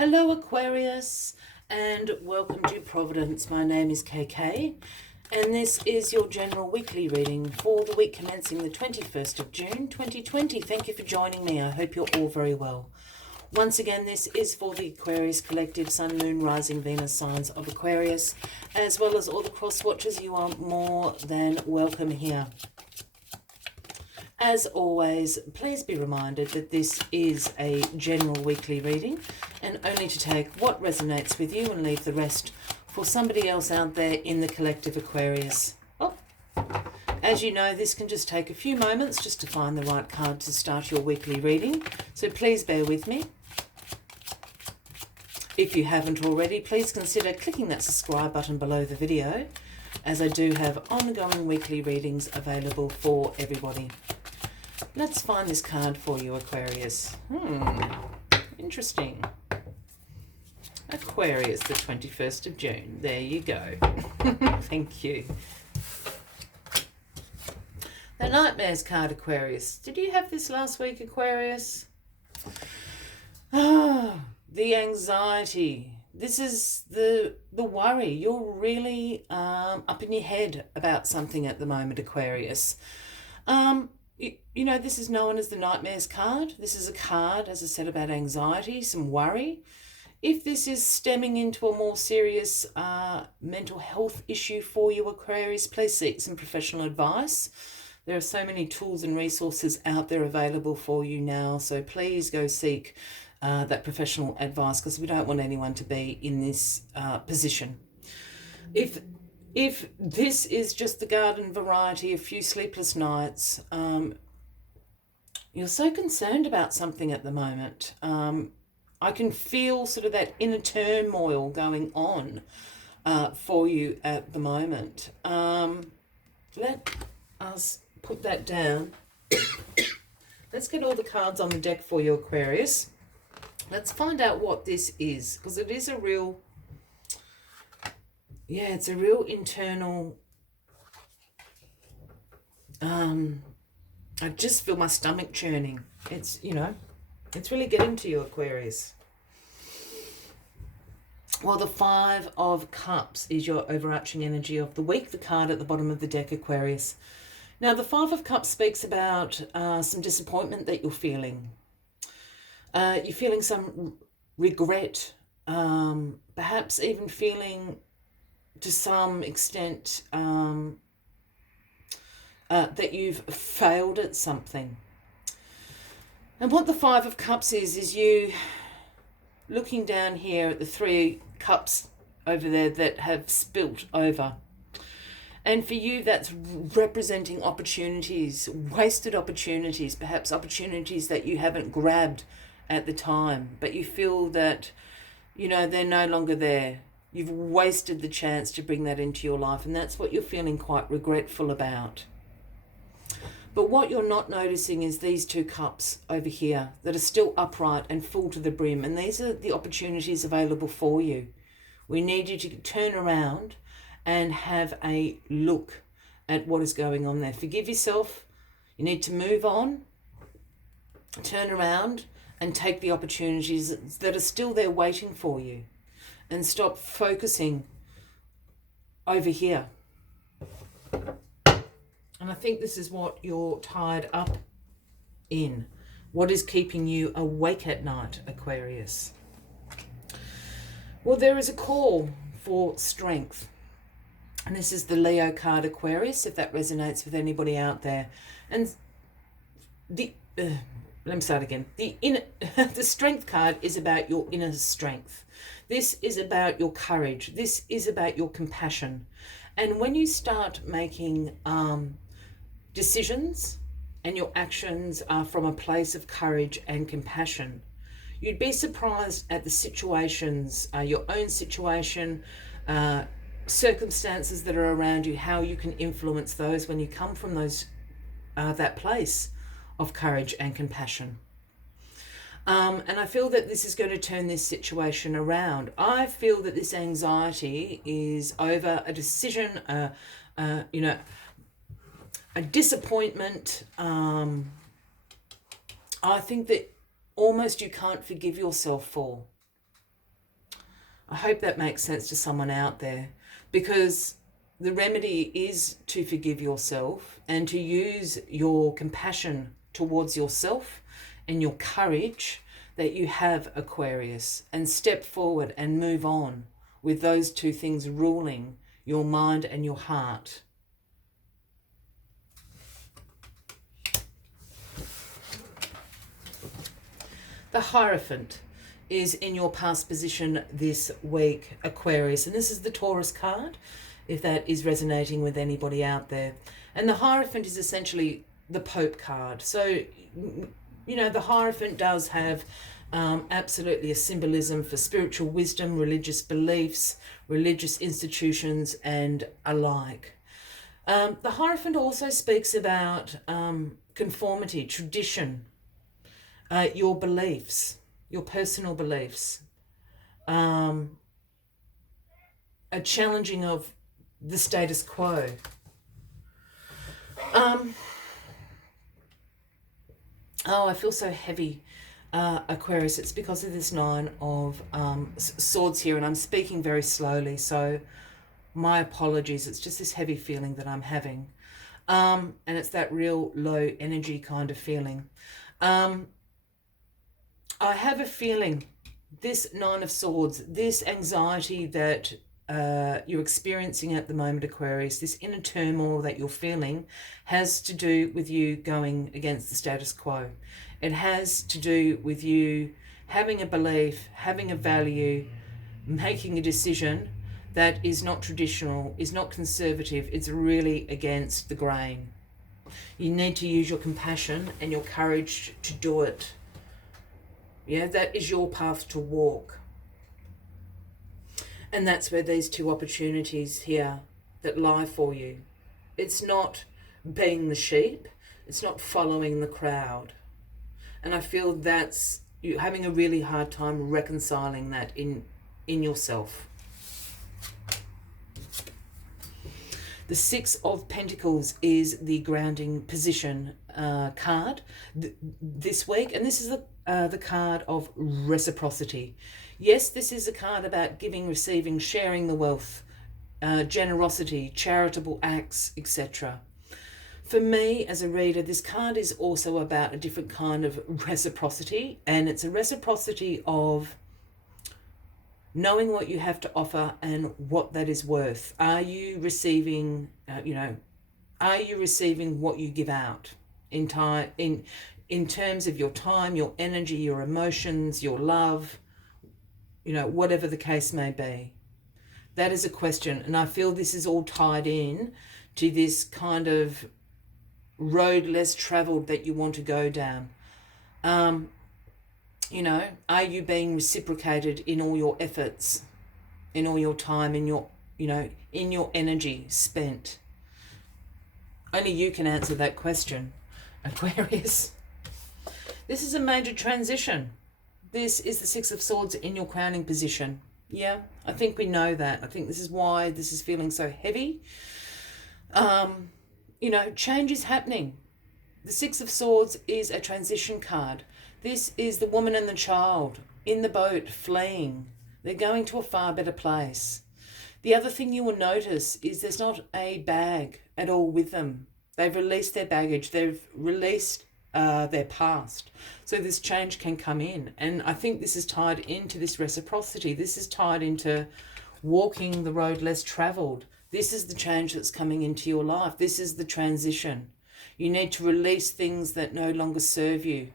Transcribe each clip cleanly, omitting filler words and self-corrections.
Hello Aquarius and welcome to Providence. My name is KK and this is your general weekly reading for the week commencing the 21st of June 2020. Thank you for joining me. I hope you're all very well. Once again, this is for the Aquarius Collective Sun, Moon, Rising, Venus signs of Aquarius, as well as all the cross watchers. You are more than welcome here. As always, please be reminded that this is a general weekly reading and only to take what resonates with you and leave the rest for somebody else out there in the collective Aquarius. Oh, as you know, this can just take a few moments just to find the right card to start your weekly reading, so please bear with me. If you haven't already, please consider clicking that subscribe button below the video, as I do have ongoing weekly readings available for everybody. Let's find this card for you, Aquarius. Interesting. Aquarius, the 21st of June. There you go. Thank you. The Nightmares card, Aquarius. Did you have this last week, Aquarius? The anxiety. This is the worry. You're really up in your head about something at the moment, Aquarius. You know, this is known as the Nightmares card. This is a card, as I said, about anxiety, some worry. If this is stemming into a more serious mental health issue for you, Aquarius, please seek some professional advice. There are so many tools and resources out there available for you now, so please go seek that professional advice, because we don't want anyone to be in this position. If this is just the garden variety, a few sleepless nights, you're so concerned about something at the moment. I can feel sort of that inner turmoil going on for you at the moment. Let us put that down. Let's get all the cards on the deck for you, Aquarius. Let's find out what this is, because it is a real... Yeah, it's a real internal... I just feel my stomach churning. It's, you know, it's really getting to you, Aquarius. Well, the Five of Cups is your overarching energy of the week, the card at the bottom of the deck, Aquarius. Now, the Five of Cups speaks about some disappointment that you're feeling. You're feeling some regret, perhaps even feeling to some extent that you've failed at something. And what the Five of Cups is you looking down here at the three cups over there that have spilt over. And for you, that's representing opportunities, wasted opportunities, perhaps opportunities that you haven't grabbed at the time, but you feel that, you know, they're no longer there. You've wasted the chance to bring that into your life, and that's what you're feeling quite regretful about. But what you're not noticing is these two cups over here that are still upright and full to the brim, and these are the opportunities available for you. We need you to turn around and have a look at what is going on there. Forgive yourself. You need to move on, turn around and take the opportunities that are still there waiting for you, and stop focusing over here. And I think this is what you're tied up in. What is keeping you awake at night, Aquarius? Well, there is a call for strength. And this is the Leo card, Aquarius, if that resonates with anybody out there. And let me start again. The strength card is about your inner strength. This is about your courage. This is about your compassion. And when you start making decisions and your actions are from a place of courage and compassion, you'd be surprised at the situations, your own situation, circumstances that are around you, how you can influence those when you come from those that place of courage and compassion. And I feel that this is going to turn this situation around. I feel that this anxiety is over a decision, you know, a disappointment. I think that almost you can't forgive yourself for. I hope that makes sense to someone out there, because the remedy is to forgive yourself and to use your compassion towards yourself and your courage that you have, Aquarius, and step forward and move on with those two things ruling your mind and your heart. The Hierophant is in your past position this week, Aquarius, and this is the Taurus card, if that is resonating with anybody out there. And the Hierophant is essentially the Pope card. So, you know, the Hierophant does have absolutely a symbolism for spiritual wisdom, religious beliefs, religious institutions, and alike. The Hierophant also speaks about conformity, tradition, your beliefs, your personal beliefs, a challenging of the status quo. Oh, I feel so heavy, Aquarius. It's because of this Nine of Swords here, and I'm speaking very slowly, so my apologies. It's just this heavy feeling that I'm having, and it's that real low energy kind of feeling. I have a feeling this Nine of Swords, this anxiety that you're experiencing at the moment, Aquarius, this inner turmoil that you're feeling, has to do with you going against the status quo. It has to do with you having a belief, having a value, making a decision that is not traditional, is not conservative, it's really against the grain. You need to use your compassion and your courage to do it. Yeah, that is your path to walk. And that's where these two opportunities here that lie for you. It's not being the sheep. It's not following the crowd. And I feel that's you having a really hard time reconciling that in yourself. The Six of Pentacles is the grounding position card this week. And this is the card of reciprocity. Yes, this is a card about giving, receiving, sharing the wealth, generosity, charitable acts, etc. For me, as a reader, this card is also about a different kind of reciprocity, and it's a reciprocity of knowing what you have to offer and what that is worth. Are you receiving, are you receiving what you give out in terms of your time, your energy, your emotions, your love, whatever the case may be? That is a question, and I feel this is all tied in to this kind of road less traveled that you want to go down. Are you being reciprocated in all your efforts, in all your time, in your energy spent? Only you can answer that question, Aquarius. This is a major transition. This is the Six of Swords in your crowning position. Yeah, I think we know that. I think this is why this is feeling so heavy. Change is happening. The Six of Swords is a transition card. This is the woman and the child in the boat fleeing. They're going to a far better place. The other thing you will notice is there's not a bag at all with them. They've released their baggage. They've released their past. So this change can come in. And I think this is tied into this reciprocity. This is tied into walking the road less traveled. This is the change that's coming into your life. This is the transition. You need to release things that no longer serve you.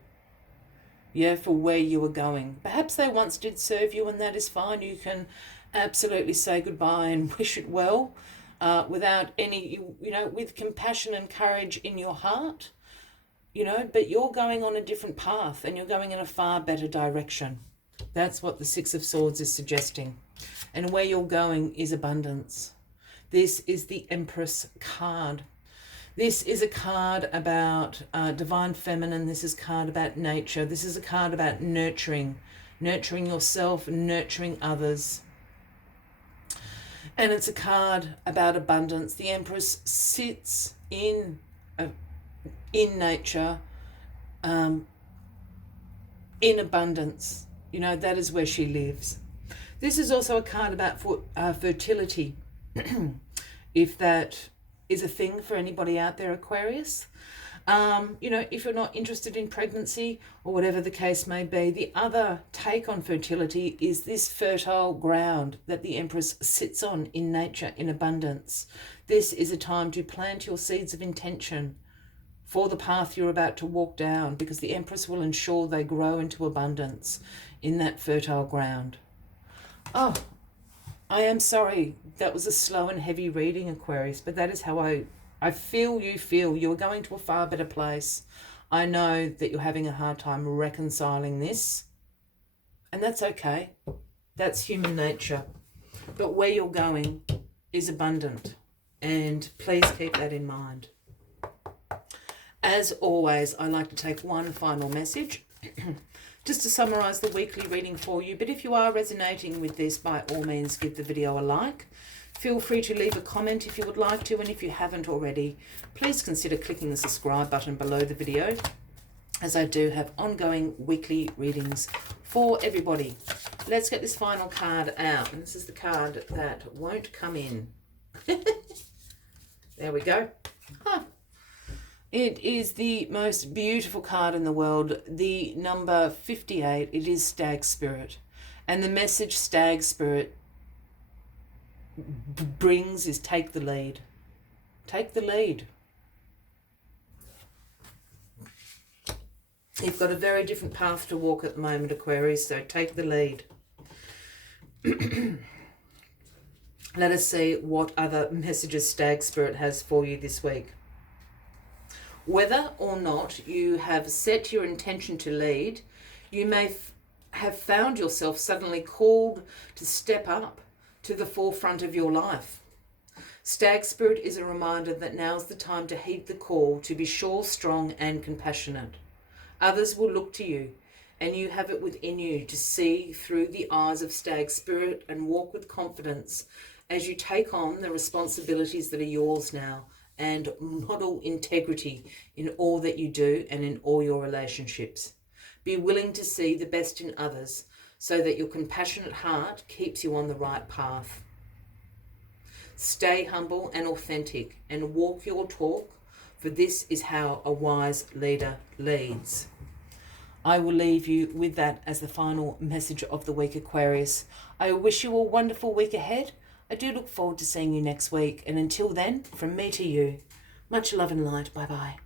Yeah, for where you are going. Perhaps they once did serve you, and that is fine. You can absolutely say goodbye and wish it well without any, with compassion and courage in your heart. But you're going on a different path and you're going in a far better direction. That's what the Six of Swords is suggesting. And where you're going is abundance. This is the Empress card. This is a card about divine feminine. This is a card about nature. This is a card about nurturing yourself, nurturing others. And it's a card about abundance. The Empress sits in nature, in abundance. That is where she lives. This is also a card about fertility. If that is a thing for anybody out there, Aquarius. You know, if you're not interested in pregnancy or whatever the case may be, the other take on fertility is this fertile ground that the Empress sits on in nature in abundance. This is a time to plant your seeds of intention for the path you're about to walk down, because the Empress will ensure they grow into abundance in that fertile ground. Oh, I am sorry that was a slow and heavy reading, Aquarius, but that is how I feel you feel. You're going to a far better place. I know that you're having a hard time reconciling this, and that's okay. That's human nature. But where you're going is abundant, and please keep that in mind. As always, I like to take one final message just to summarize the weekly reading for you. But if you are resonating with this, by all means, give the video a like. Feel free to leave a comment if you would like to, and if you haven't already, please consider clicking the subscribe button below the video, as I do have ongoing weekly readings for everybody. Let's get this final card out, and this is the card that won't come in. There we go. Huh. It is the most beautiful card in the world, the number 58. It is Stag Spirit. And the message Stag Spirit brings is take the lead. Take the lead. You've got a very different path to walk at the moment, Aquarius, so take the lead. Let us see what other messages Stag Spirit has for you this week. Whether or not you have set your intention to lead, you may have found yourself suddenly called to step up to the forefront of your life. Stag Spirit is a reminder that now's the time to heed the call to be sure, strong and compassionate. Others will look to you, and you have it within you to see through the eyes of Stag Spirit and walk with confidence as you take on the responsibilities that are yours now, and model integrity in all that you do and in all your relationships. Be willing to see the best in others so that your compassionate heart keeps you on the right path. Stay humble and authentic and walk your talk, for this is how a wise leader leads. I will leave you with that as the final message of the week, Aquarius. I wish you a wonderful week ahead. I do look forward to seeing you next week. And until then, from me to you, much love and light. Bye-bye.